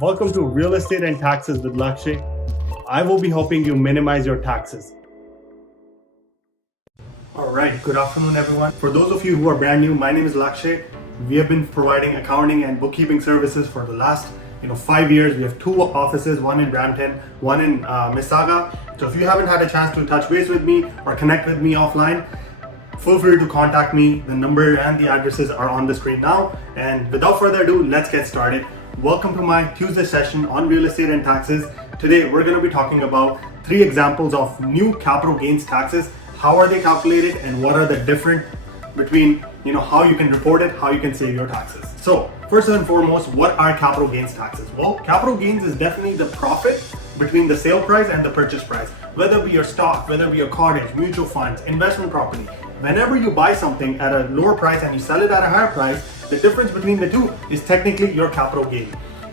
Welcome to Real Estate and Taxes with Lakshay. I will be helping you minimize your taxes. All right, good afternoon everyone. For those of you who are brand new, my name is Lakshay. We have been providing accounting and bookkeeping services for the last 5 years. We have 2 offices, one in Brampton, one in Mississauga. So if you haven't had a chance to touch base with me or connect with me offline, feel free to contact me. The number and the addresses are on the screen now. And without further ado, let's get started. Welcome to my Tuesday session on real estate and taxes. Today, we're going to be talking about 3 examples of new capital gains taxes. How are they calculated and what are the different between, how you can report it, how you can save your taxes. So first and foremost, what are capital gains taxes? Well, capital gains is definitely the profit between the sale price and the purchase price. Whether it be your stock, whether it be your cottage, mutual funds, investment property. Whenever you buy something at a lower price and you sell it at a higher price, the difference between the two is technically your capital gain.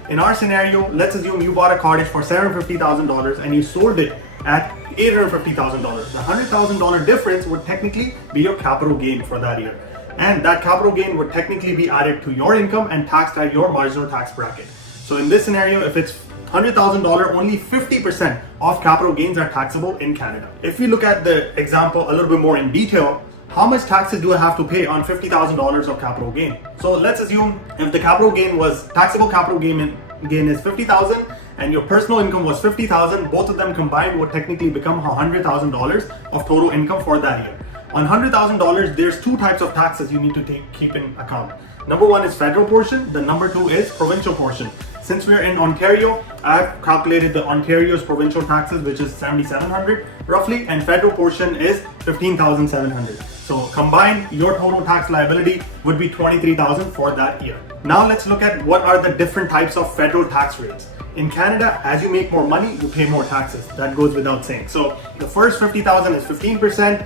In our scenario, let's assume you bought a cottage for $750,000 and you sold it at $850,000. The $100,000 difference would technically be your capital gain for that year. And that capital gain would technically be added to your income and taxed at your marginal tax bracket. So in this scenario, if it's $100,000, only 50% of capital gains are taxable in Canada. If we look at the example a little bit more in detail, how much taxes do I have to pay on $50,000 of capital gain? So let's assume if the capital gain was taxable capital gain is $50,000 and your personal income was $50,000, both of them combined would technically become $100,000 of total income for that year. On $100,000, there's 2 types of taxes you need to keep in account. Number 1 is federal portion. The number 2 is provincial portion. Since we're in Ontario, I've calculated the Ontario's provincial taxes, which is $7,700 roughly, and federal portion is $15,700. So combined, your total tax liability would be $23,000 for that year. Now let's look at what are the different types of federal tax rates. In Canada, as you make more money, you pay more taxes. That goes without saying. So the first $50,000 is 15%.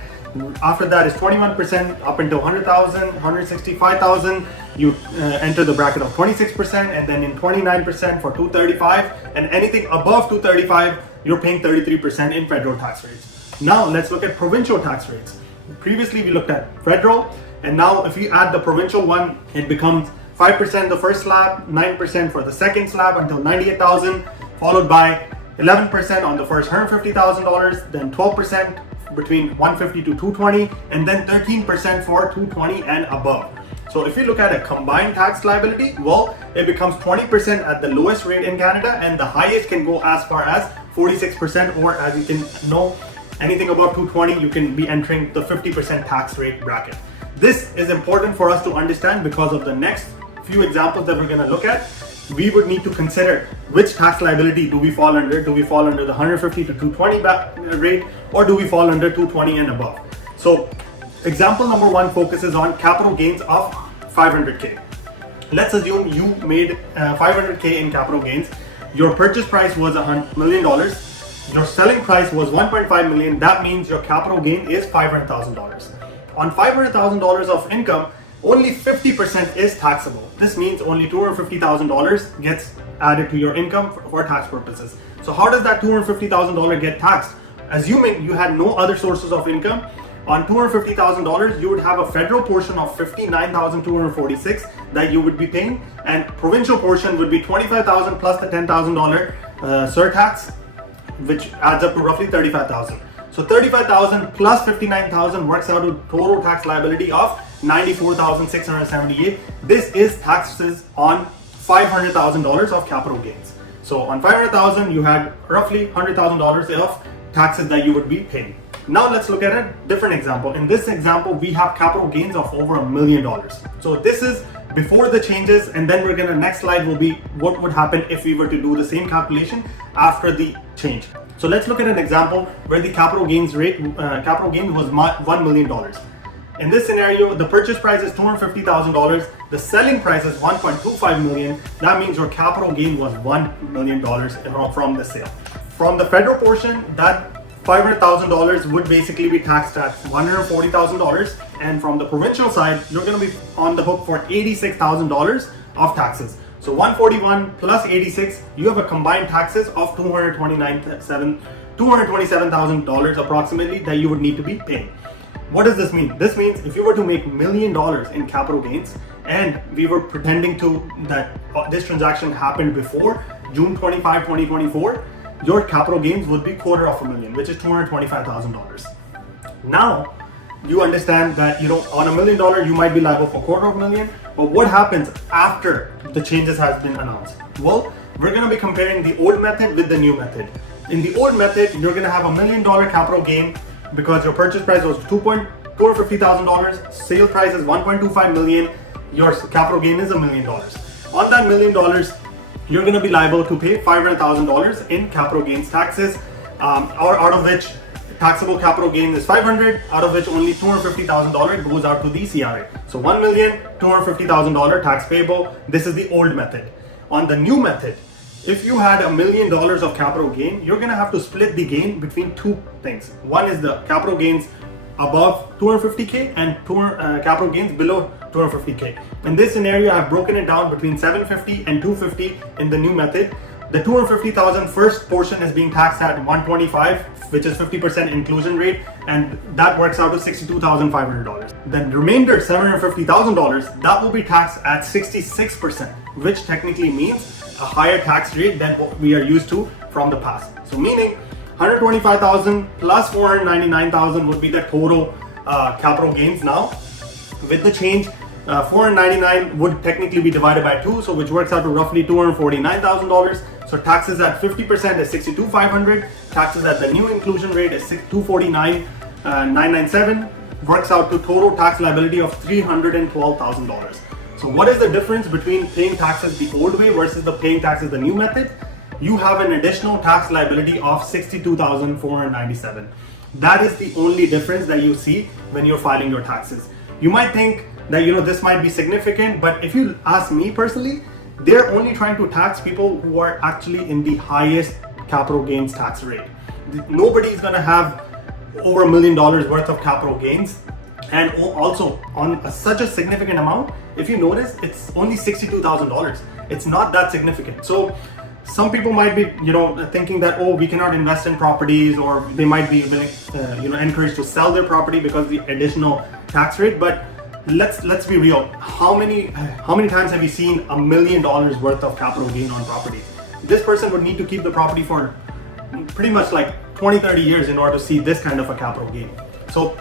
After that is 21%, up until 100,000, 165,000, you enter the bracket of 26%, and then in 29% for 235, and anything above 235, you're paying 33% in federal tax rates. Now let's look at provincial tax rates. Previously we looked at federal, and now if you add the provincial one, it becomes 5% the first slab, 9% for the second slab until 98,000, followed by 11% on the first $150,000, then 12% between 150 to 220, and then 13% for 220 and above. So if you look at a combined tax liability, well, it becomes 20% at the lowest rate in Canada, and the highest can go as far as 46%, or as you can know, anything above 220, you can be entering the 50% tax rate bracket. This is important for us to understand because of the next few examples that we're going to look at. We would need to consider which tax liability do we fall under. Do we fall under the 150 to 220 rate, or do we fall under 220 and above? So example number 1 focuses on capital gains of 500K. Let's assume you made 500K in capital gains. Your purchase price was $1 million. Your selling price was $1.5 million. That means your capital gain is $500,000. On $500,000 of income, only 50% is taxable. This means only $250,000 gets added to your income for tax purposes. So how does that $250,000 get taxed? Assuming you had no other sources of income, on $250,000 you would have a federal portion of $59,246 that you would be paying, and provincial portion would be $25,000 plus the $10,000 surtax, which adds up to roughly $35,000. So $35,000 plus $59,000 works out to total tax liability of $94,678. This is taxes on $500,000 of capital gains. So on $500,000, you had roughly $100,000 of taxes that you would be paying. Now let's look at a different example. In this example, we have capital gains of over $1 million. So this is before the changes, and then next slide will be what would happen if we were to do the same calculation after the change. So let's look at an example where the capital gain was $1 million. In this scenario, the purchase price is $250,000. The selling price is $1.25 million. That means your capital gain was $1 million from the sale. From the federal portion, that $500,000 would basically be taxed at $140,000, and from the provincial side, you're going to be on the hook for $86,000 of taxes. So 141 plus 86, you have a combined taxes of $227,000 approximately that you would need to be paying. What does this mean? This means if you were to make $1 million in capital gains and we were pretending to that this transaction happened before June 25, 2024, your capital gains would be $250,000, which is $225,000. Now, you understand that, on $1 million, you might be liable for $250,000, but what happens after the changes has been announced? Well, we're gonna be comparing the old method with the new method. In the old method, you're gonna have $1 million capital gain because your purchase price was $250,000, sale price is $1.25 million, your capital gain is $1 million. On that $1 million, you're gonna be liable to pay $500,000 in capital gains taxes, or out of which taxable capital gain is $500,000, out of which only $250,000 goes out to the CRA. So $1 million, $250,000 tax payable. This is the old method. On the new method, if you had $1 million of capital gain, you're gonna have to split the gain between two things. One is the capital gains above 250K and capital gains below 250K. In this scenario, I've broken it down between 750 and 250 in the new method. The 250,000 first portion is being taxed at 125, which is 50% inclusion rate, and that works out to $62,500. The remainder $750,000, that will be taxed at 66%, which technically means a higher tax rate than what we are used to from the past. So meaning 125,000 plus 499,000 would be the total capital gains now. With the change, 499 would technically be divided by 2, so which works out to roughly $249,000. So taxes at 50% is $62,500. Taxes at the new inclusion rate is $249,997. Works out to total tax liability of $312,000. So what is the difference between paying taxes the old way versus the paying taxes the new method? You have an additional tax liability of $62,497. That is the only difference that you see when you're filing your taxes. You might think that this might be significant, but if you ask me personally, they're only trying to tax people who are actually in the highest capital gains tax rate. Nobody is going to have over $1 million worth of capital gains, and also on such a significant amount. If you notice, it's only $62,000. It's not that significant. So some people might be thinking that, oh, we cannot invest in properties, or they might be encouraged to sell their property because of the additional tax rate. But let's be real. How many times have you seen $1 million worth of capital gain on property? This person would need to keep the property for pretty much like 20-30 years in order to see this kind of a capital gain. So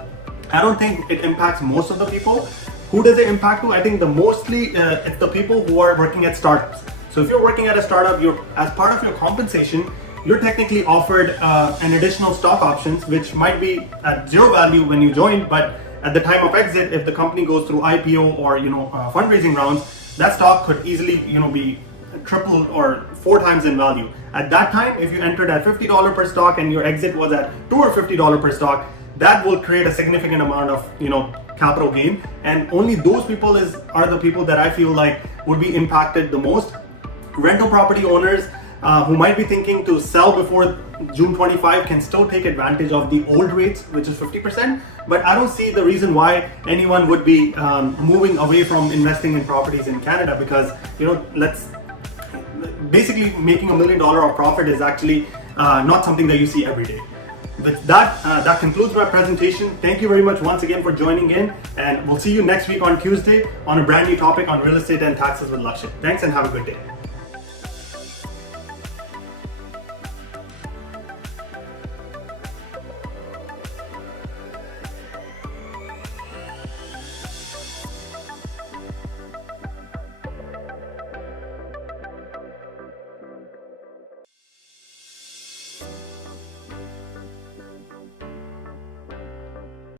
I don't think it impacts most of the people. Who does it impact to? I think mostly it's the people who are working at startups. So if you're working at a startup, as part of your compensation, you're technically offered an additional stock options, which might be at zero value when you join, but at the time of exit, if the company goes through IPO or fundraising rounds, that stock could easily be triple or 4 times in value. At that time, if you entered at $50 per stock and your exit was at $250 per stock, that will create a significant amount of capital gain, and only those people are the people that I feel like would be impacted the most. Rental property owners who might be thinking to sell before June 25 can still take advantage of the old rates, which is 50%, but I don't see the reason why anyone would be moving away from investing in properties in Canada, because basically making $1 million of profit is actually not something that you see every day. With that, that concludes my presentation. Thank you very much once again for joining in, and we'll see you next week on Tuesday on a brand new topic on real estate and taxes with Lakshay. Thanks and have a good day.